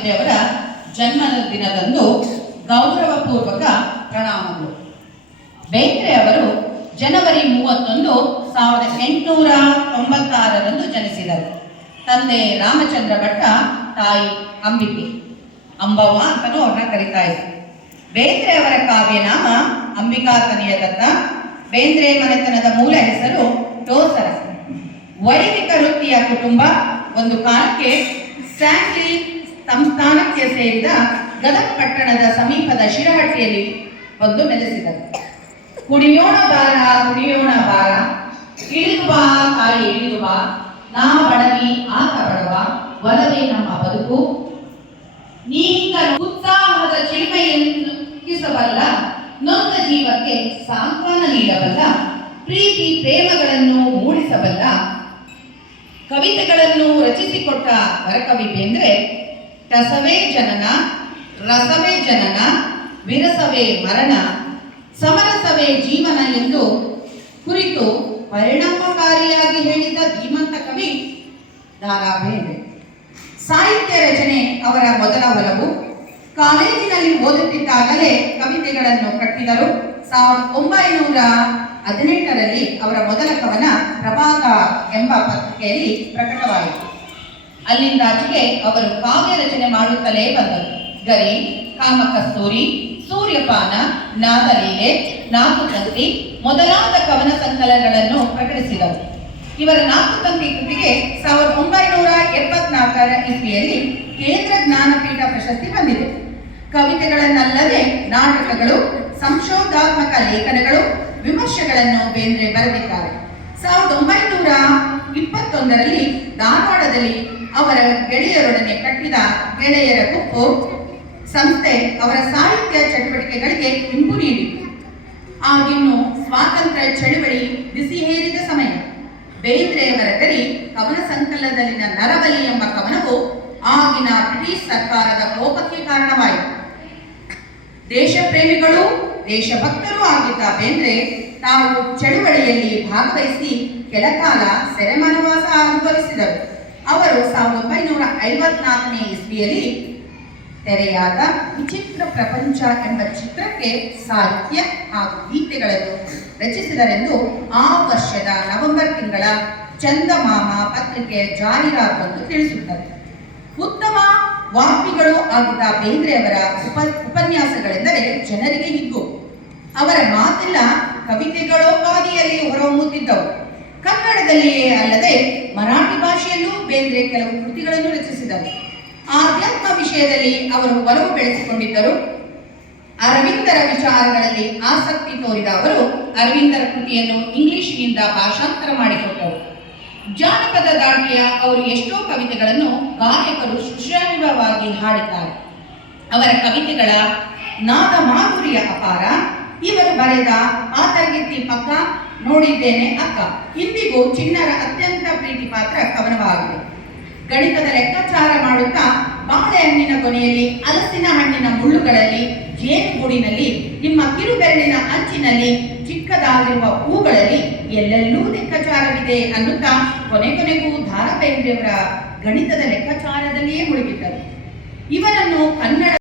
ಬೇಂದ್ರೆಯವರ ಜನ್ಮದ ದಿನದಂದು ಗೌರವಪೂರ್ವಕ ಪ್ರಣಾಮಗಳು. ಬೇಂದ್ರೆ ಅವರು ಜನವರಿ 31, 1896ರಂದು ಜನಿಸಿದರು. ತಂದೆ ರಾಮಚಂದ್ರ ಭಟ್ಟ, ತಾಯಿ ಅಂಬಿಕೆ, ಅಂಬವ್ವ ಅಂತಲೂ ಅವ್ರನ್ನ ಕರೀತಾ ಇದ್ರು. ಬೇಂದ್ರೆ ಅವರ ಕಾವ್ಯನಾಮ ಅಂಬಿಕಾ ತನಯ ದತ್ತ. ಬೇಂದ್ರೆ ಮನೆತನದ ಮೂಲ ಹೆಸರು ಡೋಸರ. ವೈದಿಕ ವೃತ್ತಿಯ ಕುಟುಂಬ. ಒಂದು ಕಾಲಕ್ಕೆ ಸ್ಟ್ಯಾನ್ಲಿ ಸಂಸ್ಥಾನಕ್ಕೆ ಸೇರಿದ ಗದಗ ಪಟ್ಟಣದ ಸಮೀಪದ ಶಿರಹಟ್ಟಿಯಲ್ಲಿ ಬಂದು ನೆಲೆಸಿದರು. ಕುಣಿಯೋಣ ಬಾರ ಕುಣಿಯೋಣ ಬಾರ, ಇಳಿದು ಬಾ ತಾಯಿ ಇಳಿದು ಬಾ, ನಾ ಬಡವಿ ಆತ ಬಡವ, ಒಲವೇ ನಮ್ಮ ಬದುಕು, ನೀಗ ಉತ್ಸಾಹದ ಚಿಲ್ಮೆಯನ್ನು ಕಿಸಬಲ್ಲ, ನೊಂದ ಜೀವಕ್ಕೆ ಸಾಂತ್ವನ ನೀಡಬಲ್ಲ, ಪ್ರೀತಿ ಪ್ರೇಮಗಳನ್ನು ಮೂಡಿಸಬಲ್ಲ ಕವಿತೆಗಳನ್ನು ರಚಿಸಿಕೊಟ್ಟ ವರಕವಿ ಬೇಂದ್ರೆ ರಸವೇ ಜನನ, ರಸವೇ ಜನನ, ವಿರಸವೇ ಮರಣ, ಸಮರಸವೇ ಜೀವನ ಎಂದು ಕುರಿತು ಪರಿಣಾಮಕಾರಿಯಾಗಿ ಹೇಳಿದ ಧೀಮಂತ ಕವಿ ದಾರಾ ಬೇಂದ್ರೆ. ಸಾಹಿತ್ಯ ರಚನೆ ಅವರ ಮೊದಲ ಒಲವು. ಕಾಲೇಜಿನಲ್ಲಿ ಓದುತ್ತಿದ್ದಾಗಲೇ ಕವಿತೆಗಳನ್ನು ಕಟ್ಟಿದರು. 1918ರಲ್ಲಿ ಅವರ ಮೊದಲ ಕವನ ಪ್ರಭಾತ ಎಂಬ ಪತ್ರಿಕೆಯಲ್ಲಿ ಪ್ರಕಟವಾಯಿತು. ಅಲ್ಲಿಂದಾಚೆಗೆ ಅವರು ಕಾವ್ಯ ರಚನೆ ಮಾಡುತ್ತಲೇ ಬಂದರು. ಗರಿ, ಕಾಮಕಸ್ತೂರಿ, ಸೂರ್ಯಪಾನ, ನಾದಲೀಲೆ, ನಾಕುತಂತಿ ಮೊದಲಾದ ಕವನ ಸಂಕಲನಗಳನ್ನು ಪ್ರಕಟಿಸಿದರು. ಇವರ ನಾಕುತಂತಿ ಕೃತಿಗೆ 1974ರ ಇಸ್ವಿಯಲ್ಲಿ ಕೇಂದ್ರ ಜ್ಞಾನಪೀಠ ಪ್ರಶಸ್ತಿ ಬಂದಿದೆ. ಕವಿತೆಗಳನ್ನಲ್ಲದೆ ನಾಟಕಗಳು, ಸಂಶೋಧಾತ್ಮಕ ಲೇಖನಗಳು, ವಿಮರ್ಶೆಗಳನ್ನು ಬೇಂದ್ರೆ ಬರೆದಿದ್ದಾರೆ. 1921ರಲ್ಲಿ ಧಾರವಾಡದಲ್ಲಿ ಅವರ ಗೆಳೆಯರೊಡನೆ ಕಟ್ಟಿದ ಗೆಳೆಯರ ಗುಂಪು ಸಂಸ್ಥೆ ಅವರ ಸಾಹಿತ್ಯ ಚಟುವಟಿಕೆಗಳಿಗೆ ಇಂಪು ನೀಡಿತು. ಆಗಿನ್ನು ಸ್ವಾತಂತ್ರ್ಯ ಚಳುವಳಿ ಬಿಸಿ ಹೇರಿದ ಸಮಯ. ಬೇಂದ್ರೆಯವರ ಗರಿ ಕವನ ಸಂಕಲನದಲ್ಲಿನ ನರಬಲಿ ಎಂಬ ಕವನವು ಆಗಿನ ಬ್ರಿಟಿಷ್ ಸರ್ಕಾರದ ಕೋಪಕ್ಕೆ ಕಾರಣವಾಯಿತು. ದೇಶ ಪ್ರೇಮಿಗಳು, ದೇಶಭಕ್ತರೂ ಆಗಿದ್ದ ಬೇಂದ್ರೆ ತಾವು ಚಳುವಳಿಯಲ್ಲಿ ಭಾಗವಹಿಸಿ ಕೆಲಕಾಲ ಸೆರೆಮನವಾಸ ಅನುಭವಿಸಿದರು. ಅವರು 1954ನೇ ಇಸ್ವಿಯಲ್ಲಿ ತೆರೆಯಾದ ವಿಚಿತ್ರ ಪ್ರಪಂಚ ಎಂಬ ಚಿತ್ರಕ್ಕೆ ಸಾಹಿತ್ಯ ಹಾಗೂ ಗೀತೆಗಳನ್ನು ರಚಿಸಿದರೆಂದು ಆ ವರ್ಷದ ನವೆಂಬರ್ ತಿಂಗಳ ಚಂದಮಾಮ ಪತ್ರಿಕೆಯ ಜಾಹೀರಾತನ್ನು ತಿಳಿಸುತ್ತದೆ. ಉತ್ತಮ ವಾಗ್ಮಿಗಳು ಆಗಿದ್ದ ಬೇಂದ್ರೆಯವರ ಉಪನ್ಯಾಸಗಳೆಂದರೆ ಜನರಿಗೆ ಹಿಗ್ಗು. ಅವರ ಮಾತೆಲ್ಲ ಕವಿತೆಗಳೋಪಾದಿಯಲ್ಲಿ ಹೊರಹೊಮ್ಮುತ್ತಿದ್ದವು. ಕನ್ನಡದಲ್ಲಿಯೇ ಅಲ್ಲದೆ ಮರಾಠಿ ಭಾಷೆಯಲ್ಲೂ ಬೇಂದ್ರೆ ಕೆಲವು ಕೃತಿಗಳನ್ನು ರಚಿಸಿದರು. ಆಧ್ಯಾತ್ಮ ವಿಷಯದಲ್ಲಿ ಅವರು ಒಲವು ಬೆಳೆಸಿಕೊಂಡಿದ್ದರು. ಅರವಿಂದರ ವಿಚಾರಗಳಲ್ಲಿ ಆಸಕ್ತಿ ತೋರಿದ ಅವರು ಅರವಿಂದರ ಕೃತಿಯನ್ನು ಇಂಗ್ಲಿಷಿನಿಂದ ಭಾಷಾಂತರ ಮಾಡಿಕೊಟ್ಟರು. ಜಾನಪದ ದಾಟಿಯ ಅವರು ಎಷ್ಟೋ ಕವಿತೆಗಳನ್ನು ಗಾಯಕರು ಸುಶ್ರಾವ್ಯವಾಗಿ ಹಾಡಿದ್ದಾರೆ. ಅವರ ಕವಿತೆಗಳ ನಾದ ಮಾಧುರ್ಯ ಅಪಾರ. ಇವರು ಬರೆದ ಪಾತರಗಿತ್ತಿ ಪಕ್ಕ, ನೋಡಿದ್ದೇನೆ ಅಕ್ಕ ಇಂದಿಗೂ ಚಿಣ್ಣರ ಅತ್ಯಂತ ಪ್ರೀತಿ ಪಾತ್ರ ಕವನವಾಗಿದೆ. ಗಣಿತದ ಲೆಕ್ಕಾಚಾರ ಮಾಡುತ್ತಾ ಬಾಳೆಹಣ್ಣಿನ ಕೊನೆಯಲ್ಲಿ, ಹಲಸಿನ ಹಣ್ಣಿನ ಮುಳ್ಳುಗಳಲ್ಲಿ, ಜೇನುಗೂಡಿನಲ್ಲಿ, ನಿಮ್ಮ ಕಿರುಬೆರಳಿನ ಅಂಚಿನಲ್ಲಿ, ಚಿಕ್ಕದಾಗಿರುವ ಹೂಗಳಲ್ಲಿ ಎಲ್ಲೆಲ್ಲೂ ಲೆಕ್ಕಾಚಾರವಿದೆ ಅನ್ನುತ್ತಾ ಕೊನೆಗೂ ದಾರಾ ಬೇಂದ್ರೆಯವರ ಗಣಿತದ ಲೆಕ್ಕಾಚಾರದಲ್ಲಿಯೇ ಮುಳುಗಿದ್ದರು. ಇವರನ್ನು ಕನ್ನಡ